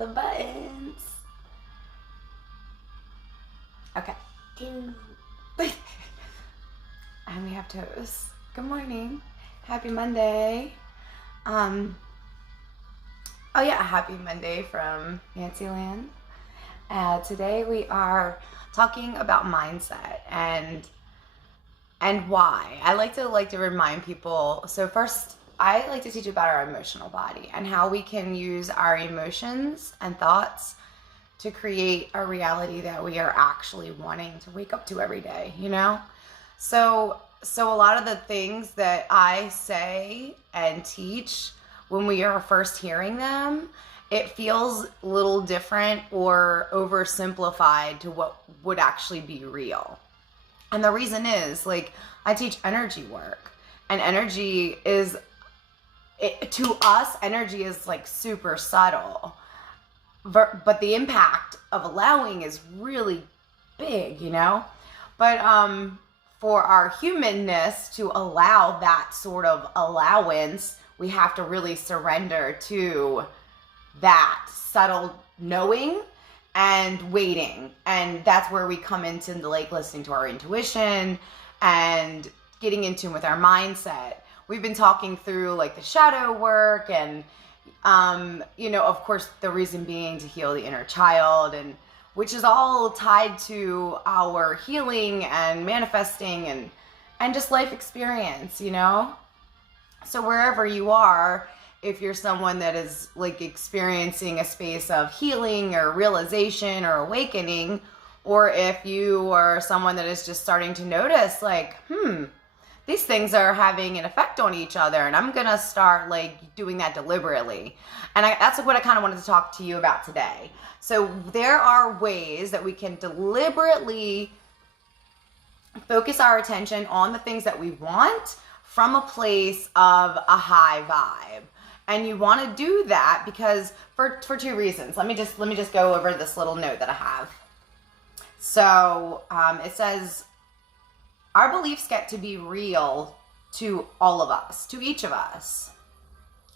the buttons. Okay. And we have toast. Good morning. Happy Monday. Oh yeah, happy Monday from Nancy Land. Today we are talking about mindset and why. I like to remind people. So first, I like to teach about our emotional body and how we can use our emotions and thoughts to create a reality that we are actually wanting to wake up to every day, you know? So a lot of the things that I say and teach, when we are first hearing them, it feels a little different or oversimplified to what would actually be real. And the reason is, like, I teach energy work, and energy is, to us, energy is like super subtle, but the impact of allowing is really big, you know? But for our humanness to allow that sort of allowance, we have to really surrender to that subtle knowing and waiting. And that's where we come into like listening to our intuition and getting in tune with our mindset. We've been talking through like the shadow work and of course the reason being to heal the inner child, and which is all tied to our healing and manifesting and just life experience, you know? So wherever you are, if you're someone that is like experiencing a space of healing or realization or awakening, or if you are someone that is just starting to notice like, these things are having an effect on each other, and I'm gonna start like doing that deliberately. And that's what I kind of wanted to talk to you about today. So there are ways that we can deliberately focus our attention on the things that we want from a place of a high vibe. And you want to do that because for two reasons. Let me just go over this little note that I have. So it says, our beliefs get to be real to all of us, to each of us.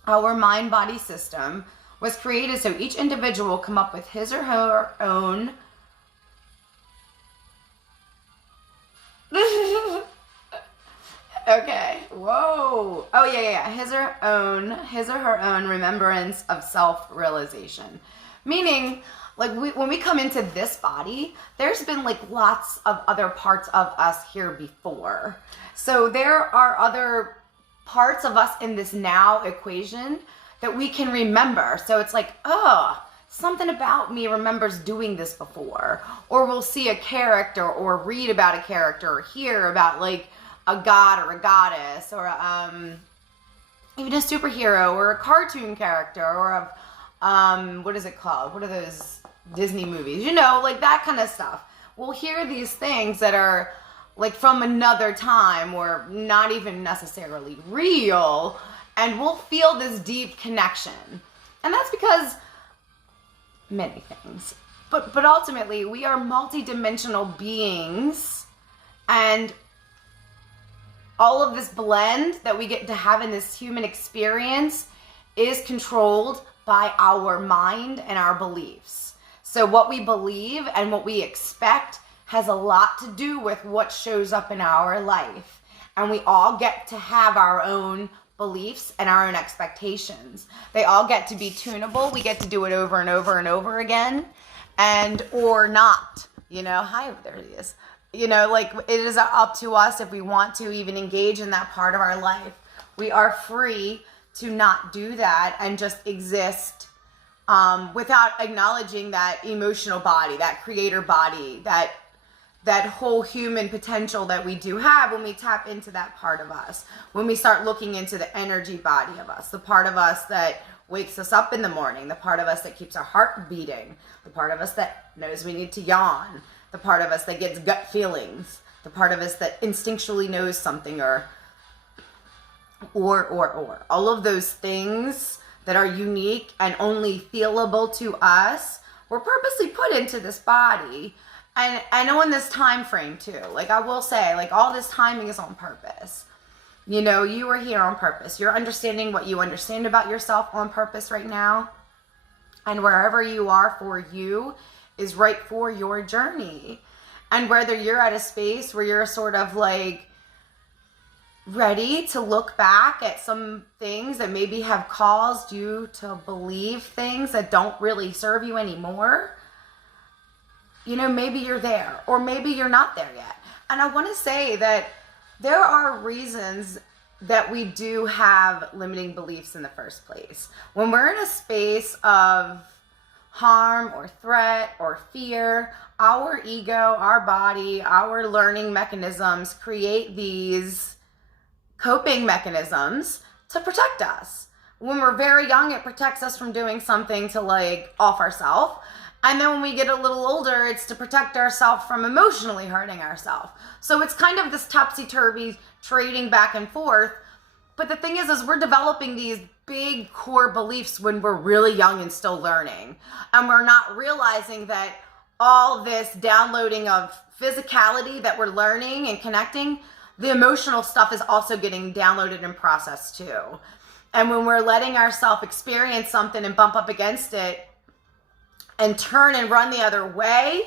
Our mind-body system was created so each individual come up with his or her own okay, whoa. Oh yeah, his or her own remembrance of self-realization. Meaning, like when we come into this body, there's been like lots of other parts of us here before. So there are other parts of us in this now equation that we can remember. So it's like, something about me remembers doing this before. Or we'll see a character or read about a character or hear about like a god or a goddess or even a superhero or a cartoon character or what is it called? What are those Disney movies? You know, like that kind of stuff. We'll hear these things that are like from another time or not even necessarily real, and we'll feel this deep connection. And that's because many things. But ultimately, we are multidimensional beings, and all of this blend that we get to have in this human experience is controlled by our mind and our beliefs. So what we believe and what we expect has a lot to do with what shows up in our life. And we all get to have our own beliefs and our own expectations. They all get to be tunable. We get to do it over and over and over again, or not, hi, there he is. Like it is up to us if we want to even engage in that part of our life. We are free to not do that and just exist without acknowledging that emotional body, that creator body, that whole human potential that we do have when we tap into that part of us. When we start looking into the energy body of us, the part of us that wakes us up in the morning, the part of us that keeps our heart beating, the part of us that knows we need to yawn, the part of us that gets gut feelings, the part of us that instinctually knows something or all of those things that are unique and only feelable to us were purposely put into this body. And I know in this time frame too, like I will say, like all this timing is on purpose. You are here on purpose. You're understanding what you understand about yourself on purpose right now. And wherever you are for you is right for your journey. And whether you're at a space where you're sort of like ready to look back at some things that maybe have caused you to believe things that don't really serve you anymore, you know, maybe you're there, or maybe you're not there yet. And I want to say that there are reasons that we do have limiting beliefs in the first place. When we're in a space of harm or threat or fear, our ego, our body, our learning mechanisms create these coping mechanisms to protect us. When we're very young, it protects us from doing something to like off ourselves. And then when we get a little older, it's to protect ourselves from emotionally hurting ourselves. So it's kind of this topsy-turvy trading back and forth. But the thing is we're developing these big core beliefs when we're really young and still learning. And we're not realizing that all this downloading of physicality that we're learning and connecting, the emotional stuff is also getting downloaded and processed too. And when we're letting ourselves experience something and bump up against it and turn and run the other way,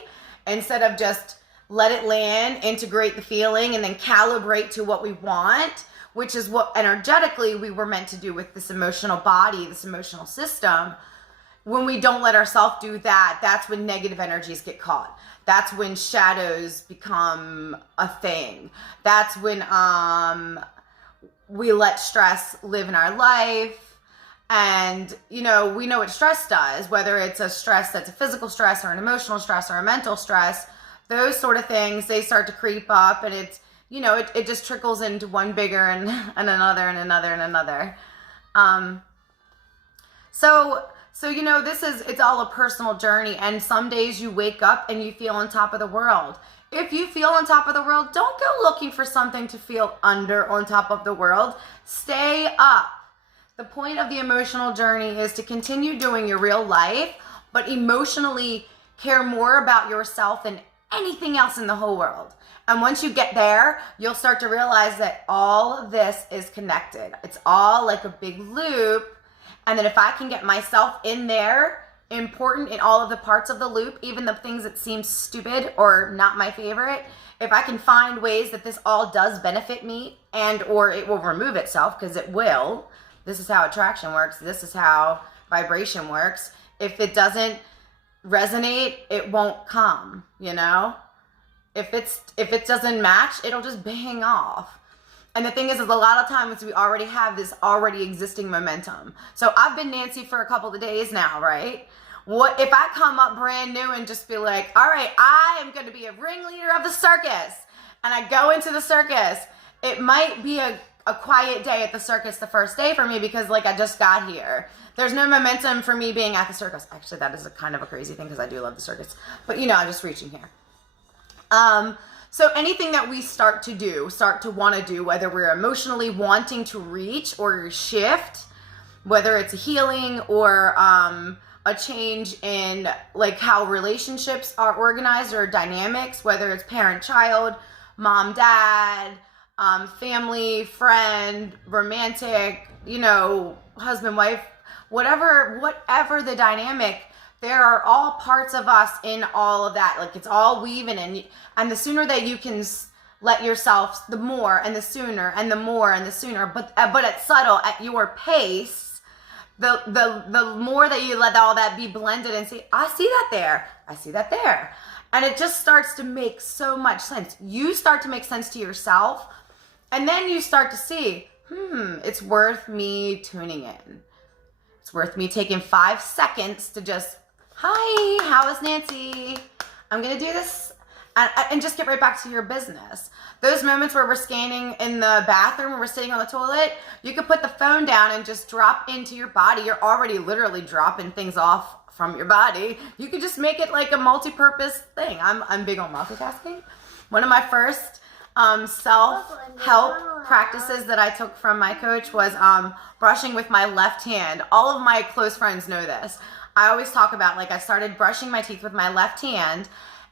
instead of just let it land, integrate the feeling, and then calibrate to what we want, which is what energetically we were meant to do with this emotional body, this emotional system. When we don't let ourselves do that, that's when negative energies get caught. That's when shadows become a thing. That's when we let stress live in our life. And, you know, we know what stress does, whether it's a stress that's a physical stress or an emotional stress or a mental stress, those sort of things, they start to creep up, and it's, you know, it just trickles into one bigger and another and another and another. So, you know, it's all a personal journey, and some days you wake up and you feel on top of the world. If you feel on top of the world, don't go looking for something to feel under on top of the world. Stay up. The point of the emotional journey is to continue doing your real life, but emotionally care more about yourself than anything else in the whole world. And once you get there, you'll start to realize that all of this is connected. It's all like a big loop. And that if I can get myself in there, important in all of the parts of the loop, even the things that seem stupid or not my favorite, if I can find ways that this all does benefit me and or it will remove itself, because it will. This is how attraction works. This is how vibration works. If it doesn't resonate, it won't come, you know? If it doesn't match, it'll just bang off. And the thing is a lot of times we already have this already existing momentum. So I've been Nancy for a couple of days now, right? What if I come up brand new and just be like, all right, I am going to be a ringleader of the circus, and I go into the circus, it might be a quiet day at the circus the first day for me because like I just got here. There's no momentum for me being at the circus. Actually, that is a kind of a crazy thing because I do love the circus. But you know, I'm just reaching here. So anything that we start to want to do, whether we're emotionally wanting to reach or shift, whether it's a healing or a change in like how relationships are organized or dynamics, whether it's parent-child, mom-dad, family, friend, romantic, you know, husband-wife, whatever the dynamic, there are all parts of us in all of that. Like it's all weaving in. And the sooner that you can let yourself, the more and the sooner and the more and the sooner, but it's subtle at your pace, the more that you let all that be blended and say, I see that there. I see that there. And it just starts to make so much sense. You start to make sense to yourself. And then you start to see, it's worth me tuning in. It's worth me taking 5 seconds to just, hi, how is Nancy? I'm going to do this. And just get right back to your business. Those moments where we're standing in the bathroom or we're sitting on the toilet, you could put the phone down and just drop into your body. You're already literally dropping things off from your body. You could just make it like a multi-purpose thing. I'm big on multitasking. One of my first self-help practices that I took from my coach was brushing with my left hand. All of my close friends know this. I always talk about like I started brushing my teeth with my left hand,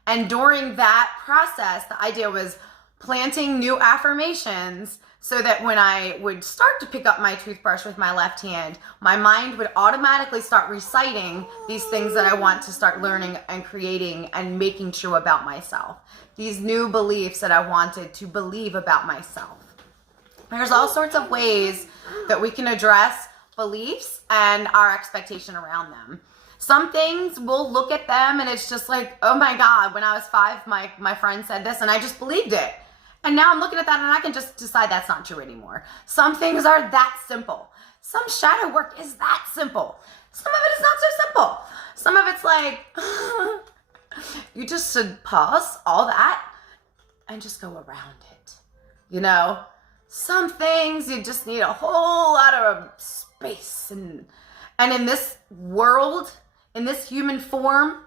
and during that process, the idea was planting new affirmations so that when I would start to pick up my toothbrush with my left hand, my mind would automatically start reciting these things that I want to start learning and creating and making true about myself. These new beliefs that I wanted to believe about myself. There's all sorts of ways that we can address beliefs and our expectation around them. Some things, we'll look at them and it's just like, oh my God, when I was 5, my friend said this and I just believed it. And now I'm looking at that and I can just decide that's not true anymore. Some things are that simple. Some shadow work is that simple. Some of it is not so simple. Some of it's like, you just should pause all that and just go around it. You know, some things you just need a whole lot of space. And in this world, in this human form,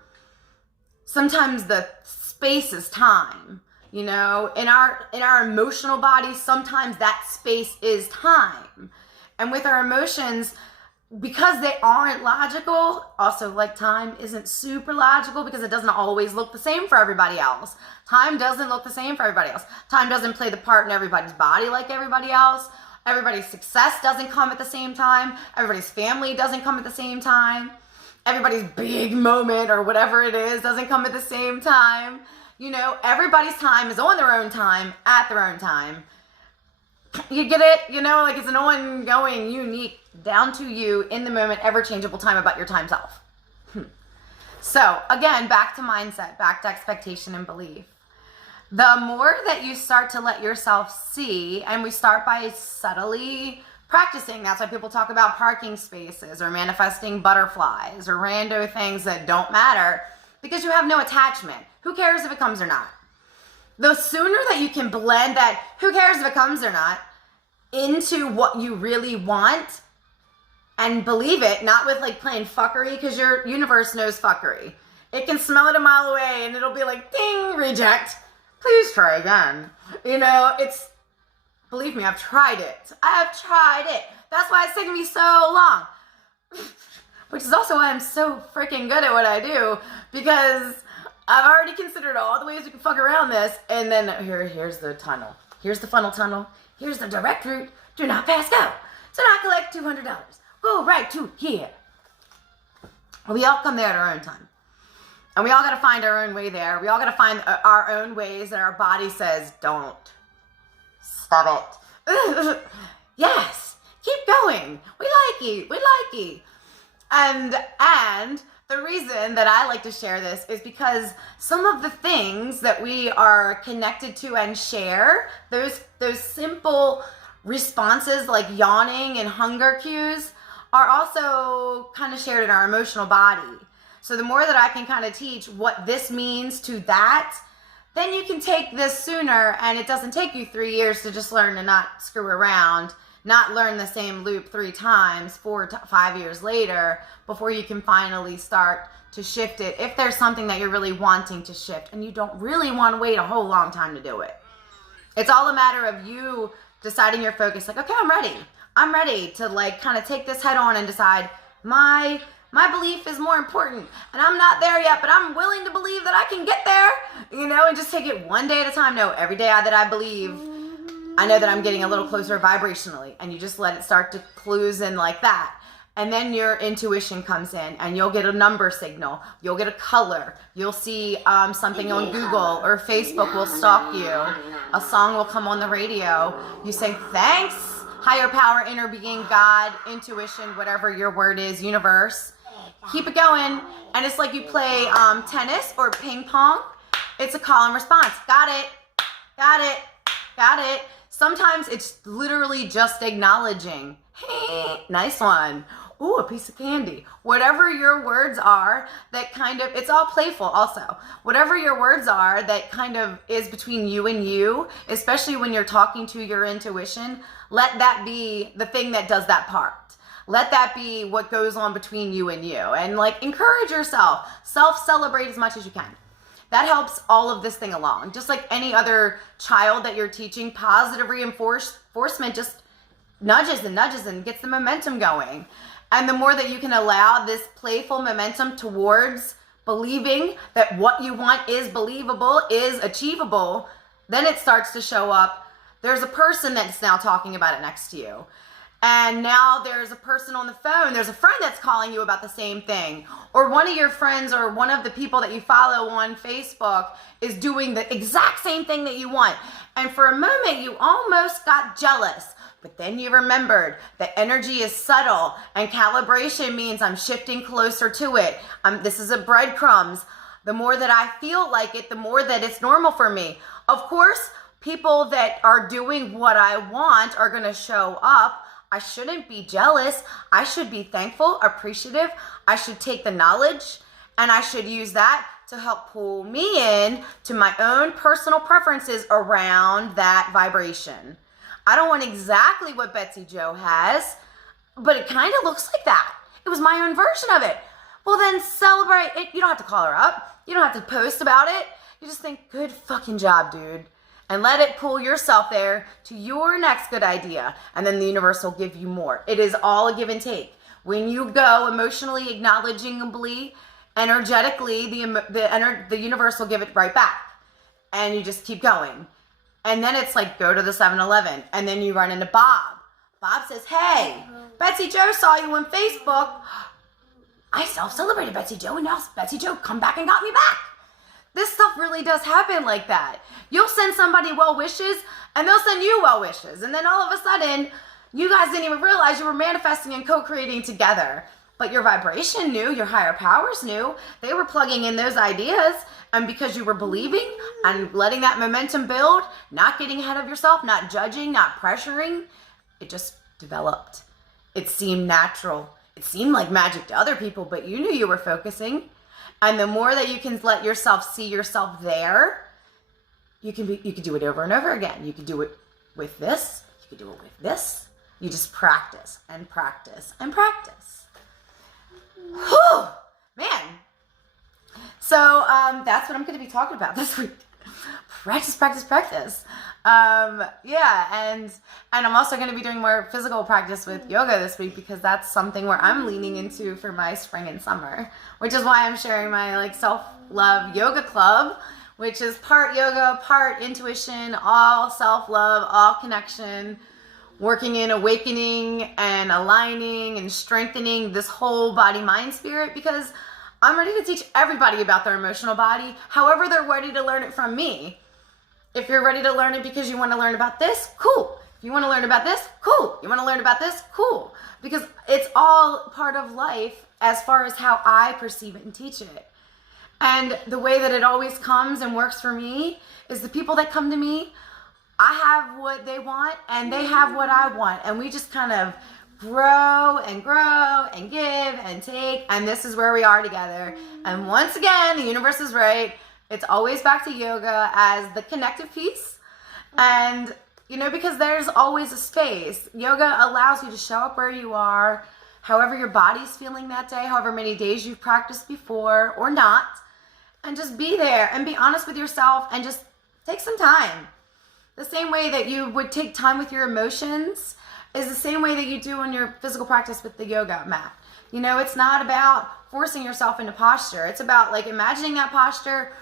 sometimes the space is time. You know, in our emotional bodies, sometimes that space is time. And with our emotions, because they aren't logical, also like time isn't super logical because it doesn't always look the same for everybody else. Time doesn't look the same for everybody else. Time doesn't play the part in everybody's body like everybody else. Everybody's success doesn't come at the same time. Everybody's family doesn't come at the same time. Everybody's big moment or whatever it is doesn't come at the same time. You know, everybody's time is on their own time, at their own time. You get it? You know, like it's an ongoing, unique, down to you, in the moment, ever-changeable time about your time self. So, again, back to mindset, back to expectation and belief. The more that you start to let yourself see, and we start by subtly practicing, that's why people talk about parking spaces or manifesting butterflies or rando things that don't matter, because you have no attachment. Who cares if it comes or not? The sooner that you can blend that, who cares if it comes or not, into what you really want and believe it, not with like playing fuckery, because your universe knows fuckery. It can smell it a mile away and it'll be like, ding, reject. Please try again. You know, believe me, I've tried it. I've tried it. That's why it's taken me so long. Which is also why I'm so freaking good at what I do, because I've already considered all the ways we can fuck around this, and then here's the tunnel. Here's the funnel tunnel. Here's the direct route. Do not pass go. Do not collect $200. Go right to here. We all come there at our own time. And we all got to find our own way there. We all got to find our own ways that our body says, don't. Stop it. Yes. Keep going. We like you. We like you. And the reason that I like to share this is because some of the things that we are connected to and share, those simple responses like yawning and hunger cues are also kind of shared in our emotional body. So the more that I can kind of teach what this means to that, then you can take this sooner, and it doesn't take you 3 years to just learn to not screw around, not learn the same loop 3 times, 5 years later, before you can finally start to shift it. If there's something that you're really wanting to shift and you don't really want to wait a whole long time to do it. It's all a matter of you deciding your focus, like, okay, I'm ready to like kind of take this head on and decide my belief is more important, and I'm not there yet, but I'm willing to believe that I can get there, you know, and just take it one day at a time. No, every day that I believe, I know that I'm getting a little closer vibrationally, and you just let it start to clues in like that. And then your intuition comes in, and you'll get a number signal. You'll get a color. You'll see something on Google or Facebook will stalk you. A song will come on the radio. You say, thanks, higher power, inner being, God, intuition, whatever your word is, universe. Keep it going. And it's like you play tennis or ping pong. It's a call and response. Got it. Got it. Got it. Sometimes it's literally just acknowledging, hey, nice one. Ooh, a piece of candy. Whatever your words are that kind of, it's all playful also. Whatever your words are that kind of is between you and you, especially when you're talking to your intuition, let that be the thing that does that part. Let that be what goes on between you and you. And like, encourage yourself. Self-celebrate as much as you can. That helps all of this thing along. Just like any other child that you're teaching, positive reinforcement just nudges and gets the momentum going. And the more that you can allow this playful momentum towards believing that what you want is believable, is achievable, then it starts to show up there's a person that's now talking about it next to you. And now there's a person on the phone, there's a friend that's calling you about the same thing. Or one of your friends or one of the people that you follow on Facebook is doing the exact same thing that you want. And for a moment, you almost got jealous. But then you remembered that energy is subtle and calibration means I'm shifting closer to it. This is a breadcrumbs. The more that I feel like it, the more that it's normal for me. Of course, people that are doing what I want are going to show up. I shouldn't be jealous. I should be thankful, appreciative. I should take the knowledge and I should use that to help pull me in to my own personal preferences around that vibration. I don't want exactly what Betsy Joe has, but it kind of looks like that. It was my own version of it. Well, then celebrate it. You don't have to call her up. You don't have to post about it. You just think, good fucking job, dude. And let it pull yourself there to your next good idea. And then the universe will give you more. It is all a give and take. When you go emotionally, acknowledgingly, energetically, the universe will give it right back. And you just keep going. And then it's like, go to the 7-Eleven. And then you run into Bob. Bob says, hey, Betsy Joe saw you on Facebook. I self-celebrated Betsy Joe, and now Betsy Joe come back and got me back. This stuff really does happen like that. You'll send somebody well wishes, and they'll send you well wishes. And then all of a sudden, you guys didn't even realize you were manifesting and co-creating together. But your vibration knew, your higher powers knew. They were plugging in those ideas. And because you were believing and letting that momentum build, not getting ahead of yourself, not judging, not pressuring, it just developed. It seemed natural. It seemed like magic to other people, but you knew you were focusing. And the more that you can let yourself see yourself there, you could do it over and over again. You could do it with this. You could do it with this. You just practice and practice and practice. Whew, man. So that's what I'm going to be talking about this week. Practice, practice, practice. Yeah, and I'm also going to be doing more physical practice with yoga this week because that's something where I'm leaning into for my spring and summer, which is why I'm sharing my self-love yoga club, which is part yoga, part intuition, all self-love, all connection, working in awakening and aligning and strengthening this whole body, mind, spirit, because I'm ready to teach everybody about their emotional body, however they're ready to learn it from me. If you're ready to learn it because you want to learn about this, cool. If you want to learn about this, cool. You want to learn about this, cool. Because it's all part of life as far as how I perceive it and teach it. And the way that it always comes and works for me is the people that come to me, I have what they want and they have what I want. And we just kind of grow and give and take. And this is where we are together. And once again, the universe is right. It's always back to yoga as the connective piece. And, because there's always a space. Yoga allows you to show up where you are, however your body's feeling that day, however many days you've practiced before or not. And just be there and be honest with yourself and just take some time. The same way that you would take time with your emotions is the same way that you do on your physical practice with the yoga mat. It's not about forcing yourself into posture. It's about imagining that posture,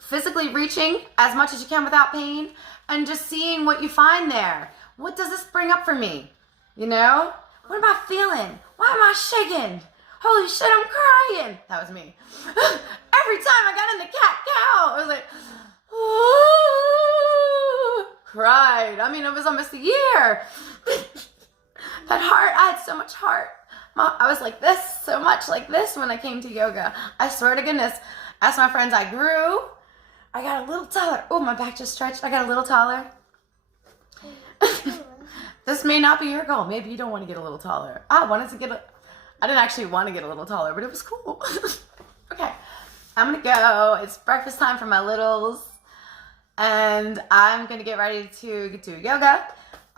physically reaching as much as you can without pain, and just seeing what you find there. What does this bring up for me? What am I feeling? Why am I shaking? Holy shit, I'm crying. That was me. Every time I got in the cat-cow, I was like, ooh, cried. It was almost a year. That heart, I had so much heart. I was like this, so much like this when I came to yoga. I swear to goodness, ask my friends, I grew. I got a little taller. Oh, my back just stretched. I got a little taller. This may not be your goal. Maybe you don't want to get a little taller. I didn't actually want to get a little taller, but it was cool. Okay, I'm going to go. It's breakfast time for my littles. And I'm going to get ready to do yoga.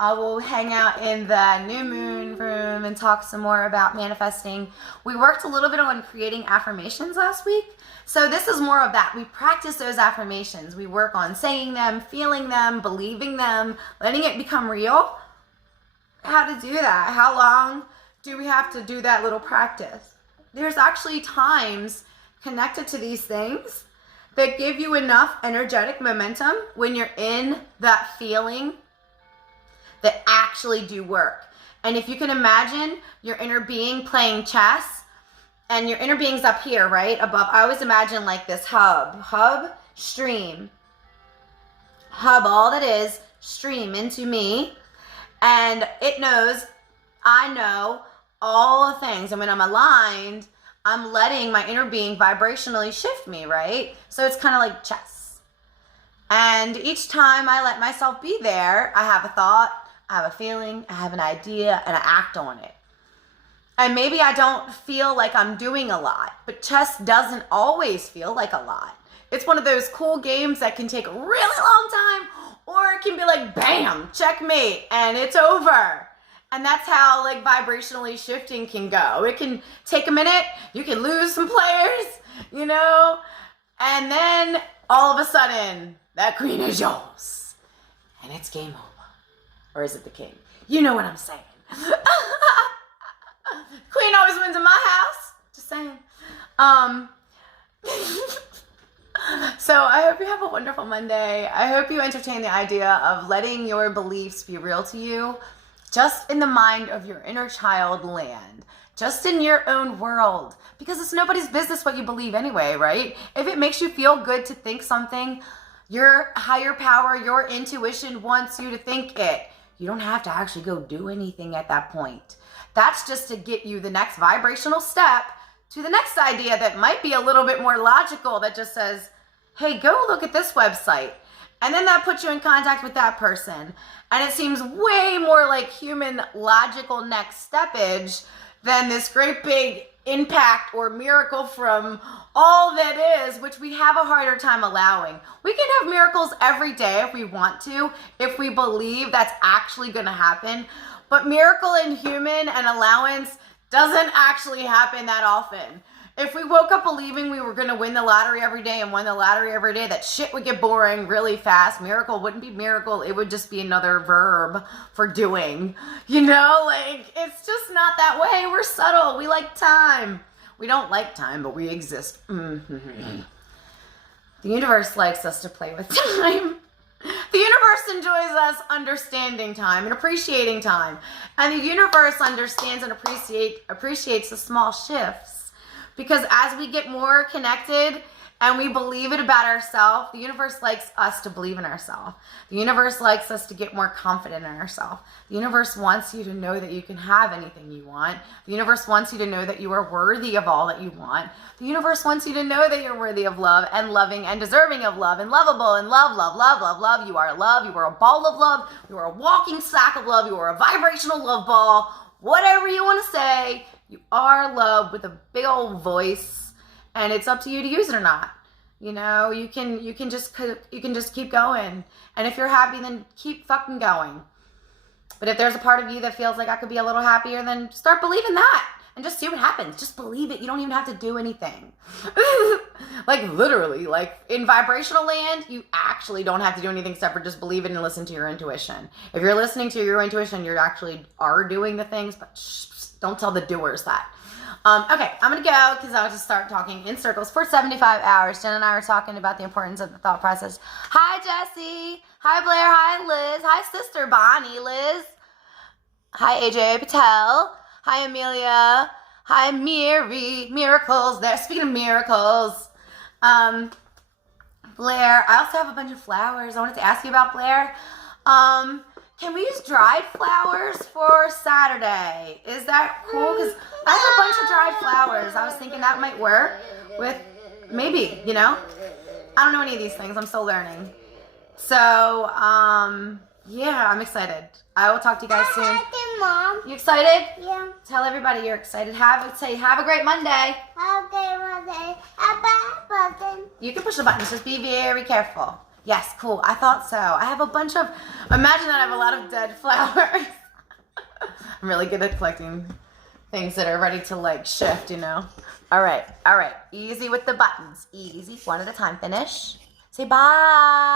I will hang out in the new moon room and talk some more about manifesting. We worked a little bit on creating affirmations last week. So this is more of that. We practice those affirmations. We work on saying them, feeling them, believing them, letting it become real. How to do that? How long do we have to do that little practice? There's actually times connected to these things that give you enough energetic momentum when you're in that feeling that actually do work. And if you can imagine your inner being playing chess, and your inner being's up here, right? Above. I always imagine like this hub, stream. Hub, all that is, stream into me. And it knows, I know all the things. And when I'm aligned, I'm letting my inner being vibrationally shift me, right? So it's kind of like chess. And each time I let myself be there, I have a thought, I have a feeling, I have an idea, and I act on it. And maybe I don't feel like I'm doing a lot, but chess doesn't always feel like a lot. It's one of those cool games that can take a really long time, or it can be like, bam, checkmate, and it's over. And that's how like vibrationally shifting can go. It can take a minute, you can lose some players, you know, and then all of a sudden, that queen is yours. And it's game over. Or is it the king? You know what I'm saying. Queen always wins in my house. Just saying. So I hope you have a wonderful Monday. I hope you entertain the idea of letting your beliefs be real to you, just in the mind of your inner child land, just in your own world, because it's nobody's business what you believe anyway, right? If it makes you feel good to think something, your higher power, your intuition wants you to think it. You don't have to actually go do anything at that point. That's just to get you the next vibrational step to the next idea that might be a little bit more logical, that just says, hey, go look at this website. And then that puts you in contact with that person. And it seems way more like human logical next steppage than this great big impact or miracle from all that is, which we have a harder time allowing. We can have miracles every day if we want to, if we believe that's actually going to happen. But miracle in human and allowance doesn't actually happen that often. If we woke up believing we were going to win the lottery every day and win the lottery every day, that shit would get boring really fast. Miracle wouldn't be miracle. It would just be another verb for doing. You know, like, it's just not that way. We're subtle. We like time. We don't like time, but we exist. The universe likes us to play with time. The universe enjoys us understanding time and appreciating time. And the universe understands and appreciates the small shifts. Because as we get more connected and we believe it about ourselves, the universe likes us to believe in ourselves. The universe likes us to get more confident in ourselves. The universe wants you to know that you can have anything you want. The universe wants you to know that you are worthy of all that you want. The universe wants you to know that you're worthy of love and loving and deserving of love and lovable and love, love, love, love, love. You are love. You are a ball of love. You are a walking sack of love. You are a vibrational love ball. Whatever you want to say, you are love with a big old voice, and it's up to you to use it or not. You know, you can just keep going. And if you're happy, then keep fucking going. But if there's a part of you that feels like I could be a little happier, then start believing that and just see what happens. Just believe it. You don't even have to do anything. Like literally, like in vibrational land, you actually don't have to do anything except for just believe it and listen to your intuition. If you're listening to your intuition, you actually are doing the things, but don't tell the doers that. Okay, I'm going to go because I'll just start talking in circles for 75 hours. Jen and I were talking about the importance of the thought process. Hi, Jesse. Hi, Blair. Hi, Liz. Hi, Sister Bonnie, Liz. Hi, AJ Patel. Hi, Amelia. Hi, Miri. Miracles there. Speaking of miracles, Blair, I also have a bunch of flowers. I wanted to ask you about Blair. Can we use dried flowers for Saturday? Is that cool? Because I have a bunch of dried flowers. I was thinking that might work with, maybe, you know? I don't know any of these things. I'm still learning. So, yeah, I'm excited. I will talk to you guys soon. Mom. You excited? Yeah. Tell everybody you're excited. Have a great Monday. Have a great Monday. Have a button. You can push the buttons. Just be very careful. Yes, cool. I thought so. I have a bunch of, imagine that I have a lot of dead flowers. I'm really good at collecting things that are ready to like shift, you know? All right. Easy with the buttons. Easy. One at a time. Finish. Say bye.